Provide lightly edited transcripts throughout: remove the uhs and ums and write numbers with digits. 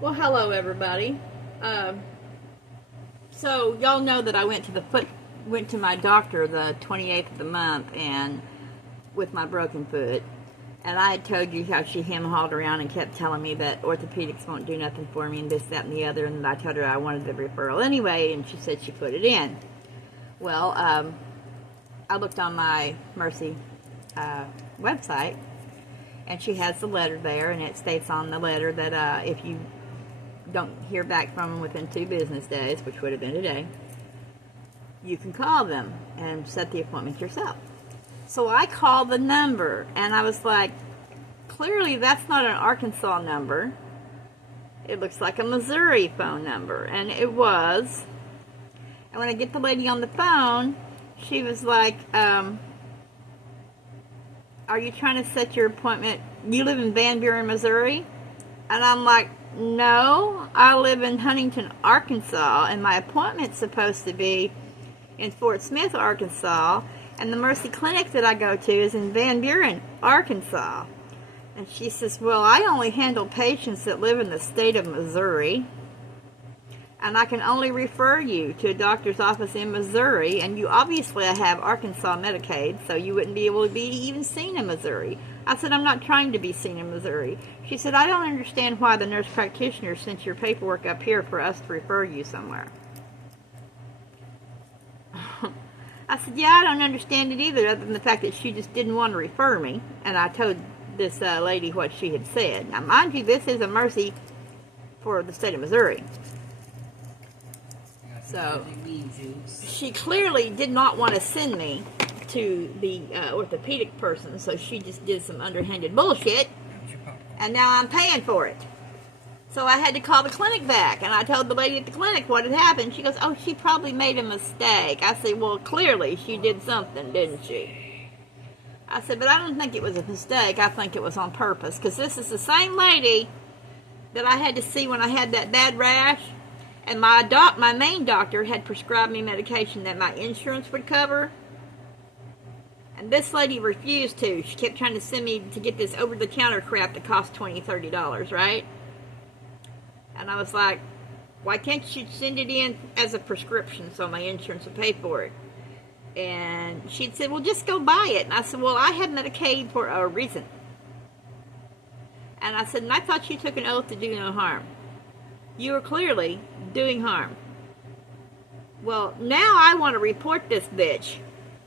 Well, hello everybody. So y'all know that I went to my doctor the 28th of the month, and with my broken foot, and I had told you how she hem-hawed around and kept telling me that orthopedics won't do nothing for me and this, that, and the other, and I told her I wanted the referral anyway, and she said she put it in. Well, I looked on my Mercy website, and she has the letter there, and it states on the letter that if you don't hear back from them within 2 business days, which would have been today, you can call them and set the appointment yourself. So I called the number, and I was like, clearly that's not an Arkansas number. It looks like a Missouri phone number, and it was. And when I get the lady on the phone, she was like, are you trying to set your appointment? You live in Van Buren, Missouri? And I'm like, no, I live in Huntington, Arkansas, and my appointment's supposed to be in Fort Smith, Arkansas, and the Mercy Clinic that I go to is in Van Buren, Arkansas. And she says, well, I only handle patients that live in the state of Missouri, and I can only refer you to a doctor's office in Missouri, and you obviously have Arkansas Medicaid, so you wouldn't be able to be even seen in Missouri. I said, I'm not trying to be seen in Missouri. She said, I don't understand why the nurse practitioner sent your paperwork up here for us to refer you somewhere. I said, yeah, I don't understand it either, other than the fact that she just didn't want to refer me, and I told this lady what she had said. Now, mind you, this is a Mercy for the state of Missouri. So, she clearly did not want to send me to the orthopedic person, so she just did some underhanded bullshit, and now I'm paying for it. So I had to call the clinic back, and I told the lady at the clinic what had happened. She goes, oh, she probably made a mistake. I said, well, clearly she did something, didn't she? I said, but I don't think it was a mistake. I think it was on purpose, because this is the same lady that I had to see when I had that bad rash. And my main doctor had prescribed me medication that my insurance would cover. And this lady refused to. She kept trying to send me to get this over-the-counter crap that cost $20, $30, right? And I was like, why can't you send it in as a prescription so my insurance would pay for it? And she'd said, well, just go buy it. And I said, well, I have Medicaid for a reason. And I said, and I thought you took an oath to do no harm. You are clearly doing harm. Well, now I want to report this bitch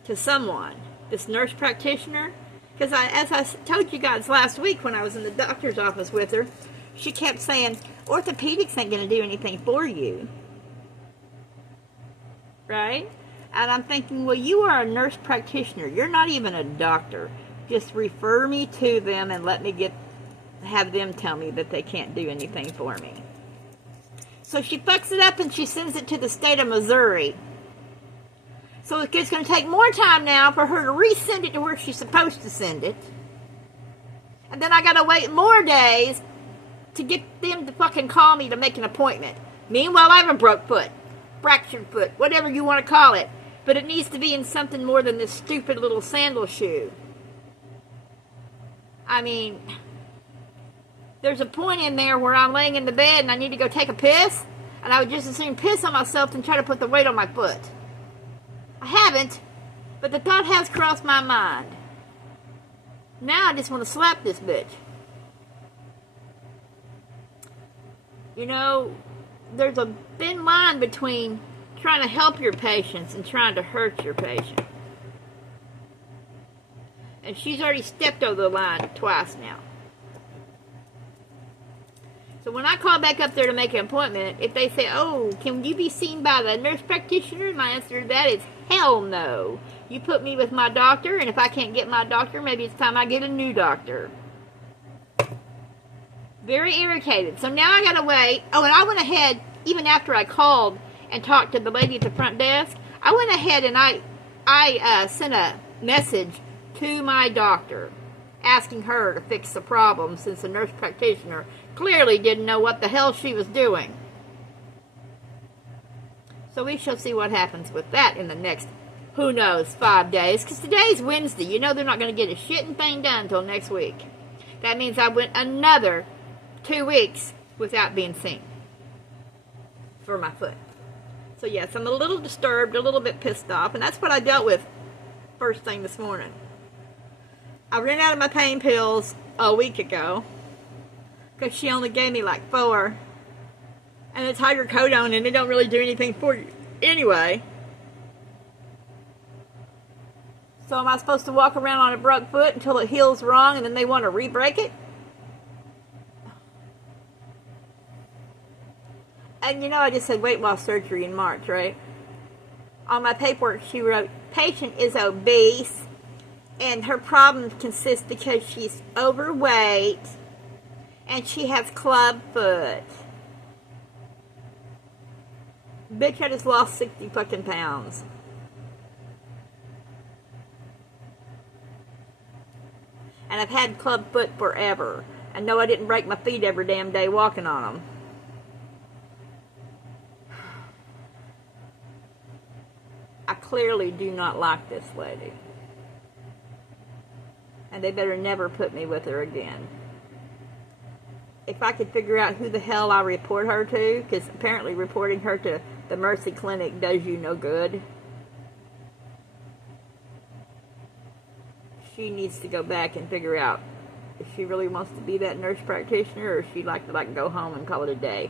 to someone, this nurse practitioner, because as I told you guys last week when I was in the doctor's office with her, she kept saying, orthopedics ain't going to do anything for you. Right? And I'm thinking, well, you are a nurse practitioner. You're not even a doctor. Just refer me to them and let me have them tell me that they can't do anything for me. So she fucks it up and she sends it to the state of Missouri. So it's going to take more time now for her to resend it to where she's supposed to send it. And then I got to wait more days to get them to fucking call me to make an appointment. Meanwhile, I have a broke foot, fractured foot, whatever you want to call it. But it needs to be in something more than this stupid little sandal shoe. I mean, there's a point in there where I'm laying in the bed and I need to go take a piss, and I would just as soon piss on myself than try to put the weight on my foot. I haven't, but the thought has crossed my mind. Now I just want to slap this bitch. You know, there's a thin line between trying to help your patients and trying to hurt your patient. And she's already stepped over the line twice now. So when I call back up there to make an appointment, if they say, oh, can you be seen by the nurse practitioner? My answer to that is, hell no. You put me with my doctor, and if I can't get my doctor, maybe it's time I get a new doctor. Very irritated. So now I gotta wait. Oh, and I went ahead, even after I called and talked to the lady at the front desk, I went ahead and I sent a message to my doctor asking her to fix the problem, since the nurse practitioner clearly didn't know what the hell she was doing. So we shall see what happens with that in the next, who knows, 5 days. Because today's Wednesday. You know they're not going to get a shitting thing done until next week. That means I went another 2 weeks without being seen for my foot. So yes, I'm a little disturbed, a little bit pissed off, and that's what I dealt with first thing this morning. I ran out of my pain pills a week ago because she only gave me like 4, and it's hydrocodone, and they don't really do anything for you anyway. So am I supposed to walk around on a broke foot until it heals wrong, and then they want to re-break it? And you know, I just said weight loss surgery in March, right? On my paperwork, she wrote, patient is obese, and her problem consists because she's overweight, and she has club foot. Bitch, I just lost 60 fucking pounds. And I've had club foot forever. And no, I didn't break my feet every damn day walking on them. I clearly do not like this lady. And they better never put me with her again. If I could figure out who the hell I report her to, because apparently reporting her to the Mercy Clinic does you no good. She needs to go back and figure out if she really wants to be that nurse practitioner, or if she'd like to go home and call it a day.